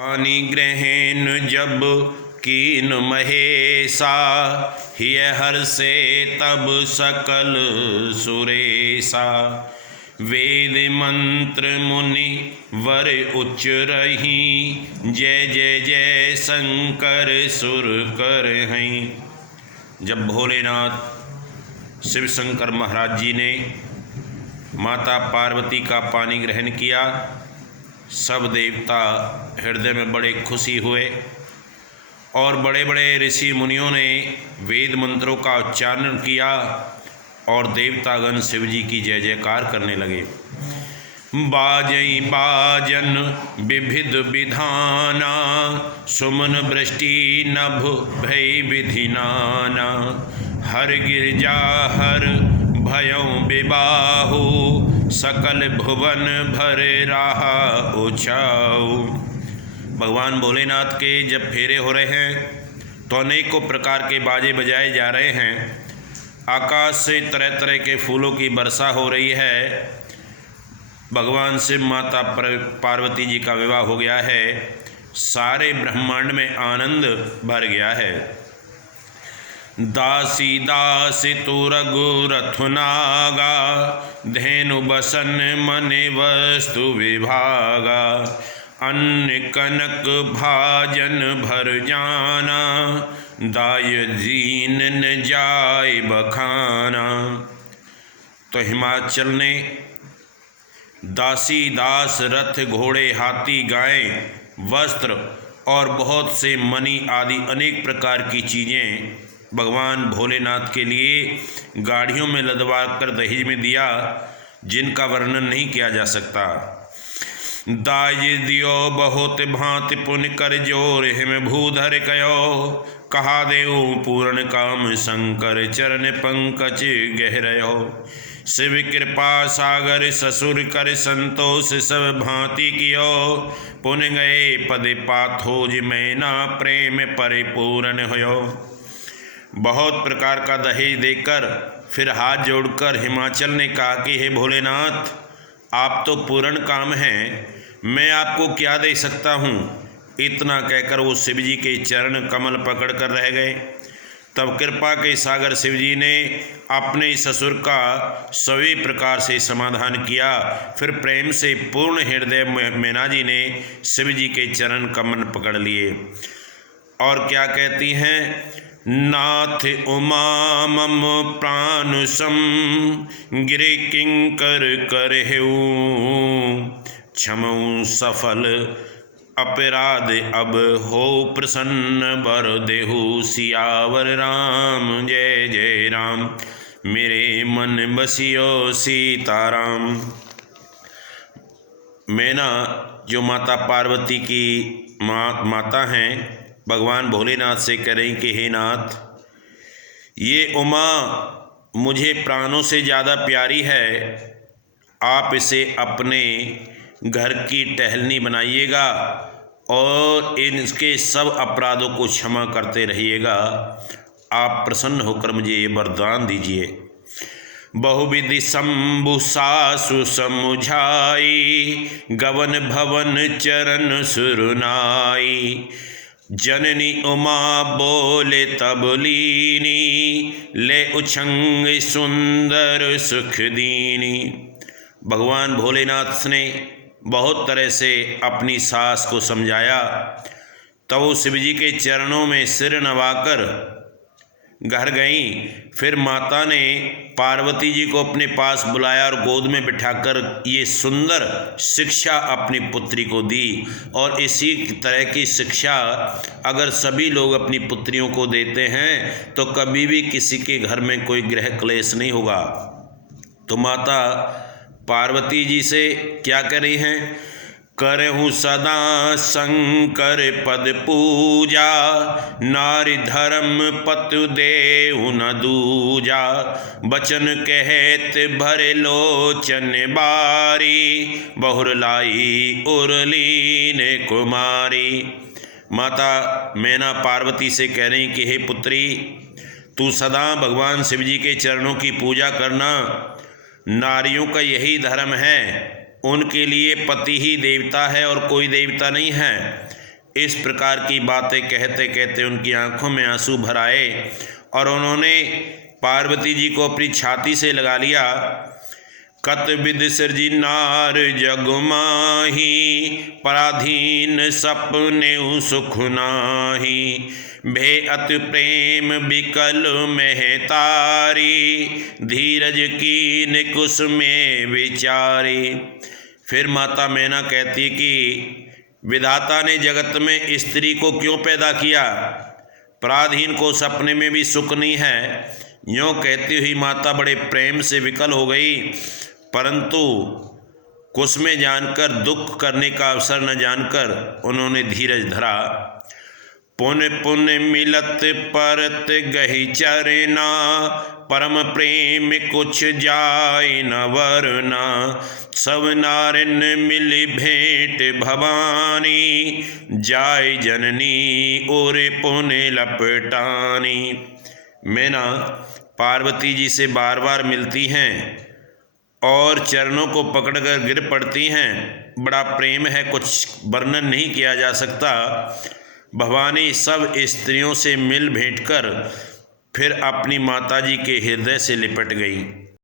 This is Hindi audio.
पानी ग्रहण जब कीन महेशा, हिय हर्षे तब सकल सुरेशा। वेद मंत्र मुनि वर उच्च रही, जय जय जय शंकर सुर कर हैं। जब भोलेनाथ शिव शंकर महाराज जी ने माता पार्वती का पानी ग्रहण किया, सब देवता हृदय में बड़े खुशी हुए और बड़े बड़े ऋषि मुनियों ने वेद मंत्रों का उच्चारण किया और देवतागण शिव जी की जय जयकार करने लगे। बाजई बाजन विविध विधाना, सुमन वृष्टि नभ भय विधि नाना। हर गिरजा हर भयों विबाहु, सकल भुवन भर राहा उछाऊ। भगवान भोलेनाथ के जब फेरे हो रहे हैं तो अनेकों प्रकार के बाजे बजाए जा रहे हैं। आकाश से तरह तरह के फूलों की वर्षा हो रही है। भगवान शिव माता पार्वती जी का विवाह हो गया है। सारे ब्रह्मांड में आनंद भर गया है। दासी दासी तु रघुरथ नागा, धेनु बसन मने वस्तु विभागा। अन्न कनक भाजन भर जाना, दाय दीन न जाय बखाना। तो हिमाचल ने दासी दास रथ घोड़े हाथी गायें वस्त्र और बहुत से मणि आदि अनेक प्रकार की चीज़ें भगवान भोलेनाथ के लिए गाड़ियों में लदवा कर दहेज में दिया, जिनका वर्णन नहीं किया जा सकता। दाज दियो बहुत भांति पुण्य कर जोर, हिम भूधर कयो। कहा देव पूर्ण काम शंकर, चरण पंकज गहरयो। शिव कृपा सागर ससुर कर संतोष, सब भांति कियो। पुन गए पद पाथोज मैना, प्रेम परिपूर्ण होयो। बहुत प्रकार का दहेज देकर फिर हाथ जोड़कर हिमाचल ने कहा कि हे भोलेनाथ, आप तो पूर्ण काम हैं, मैं आपको क्या दे सकता हूँ। इतना कहकर वो शिव जी के चरण कमल पकड़ कर रह गए। तब कृपा के सागर शिव जी ने अपने ससुर का सभी प्रकार से समाधान किया। फिर प्रेम से पूर्ण हृदय मैना जी ने शिव जी के चरण कमल पकड़ लिए और क्या कहती हैं, नाथ उमा मम प्राण सम, गिरे किंकर करेहू। क्षमऊ सफल अपराध अब हो प्रसन्न, बर देहु सियावर राम। जय जय राम, मेरे मन बसियो सीताराम। मैना जो माता पार्वती की माता हैं, भगवान भोलेनाथ से कह रही कि हे नाथ, ये उमा मुझे प्राणों से ज़्यादा प्यारी है। आप इसे अपने घर की टहलनी बनाइएगा और इनके सब अपराधों को क्षमा करते रहिएगा। आप प्रसन्न होकर मुझे ये वरदान दीजिए। बहुविधि शंभु सासु समुझाई, गवन भवन चरण सुरनाई। जननी उमा बोले तब लीनी, ले उछंग सुंदर सुख दीनी। भगवान भोलेनाथ ने बहुत तरह से अपनी सास को समझाया। तब वो शिव जी के चरणों में सिर नवाकर घर गईं। फिर माता ने पार्वती जी को अपने पास बुलाया और गोद में बिठाकर ये सुंदर शिक्षा अपनी पुत्री को दी। और इसी तरह की शिक्षा अगर सभी लोग अपनी पुत्रियों को देते हैं तो कभी भी किसी के घर में कोई गृह क्लेश नहीं होगा। तो माता पार्वती जी से क्या कर रही हैं, करहूँ सदा शंकर पद पूजा, नारी धर्म पतु देहु न दूजा। बचन कहत भरे लोचन बारी, बहुर लाई उर्लीन कुमारी। माता मैना पार्वती से कह रही कि हे पुत्री, तू सदा भगवान शिव जी के चरणों की पूजा करना। नारियों का यही धर्म है, उनके लिए पति ही देवता है और कोई देवता नहीं है। इस प्रकार की बातें कहते कहते उनकी आंखों में आंसू भर आए और उन्होंने पार्वती जी को अपनी छाती से लगा लिया। कत विद सृजिनार जग माही, पराधीन सपने सुख नाही। भे अति प्रेम बिकल महतारी, धीरज कीन कुस में विचारी। फिर माता मैना कहती कि विधाता ने जगत में स्त्री को क्यों पैदा किया, पराधीन को सपने में भी सुख नहीं है। यूँ कहती हुई माता बड़े प्रेम से विकल हो गई, परंतु कुछ में जानकर दुख करने का अवसर न जानकर उन्होंने धीरज धरा। पुन पुन मिलत परत गही चरना, परम प्रेम कुछ जाय न वरना। सब नारिन मिली भेंट भवानी, जाय जननी और पुन लपटानी। मैना पार्वती जी से बार बार मिलती हैं और चरणों को पकड़कर गिर पड़ती हैं। बड़ा प्रेम है, कुछ वर्णन नहीं किया जा सकता। भवानी सब स्त्रियों से मिल भेंट कर फिर अपनी माताजी के हृदय से लिपट गई।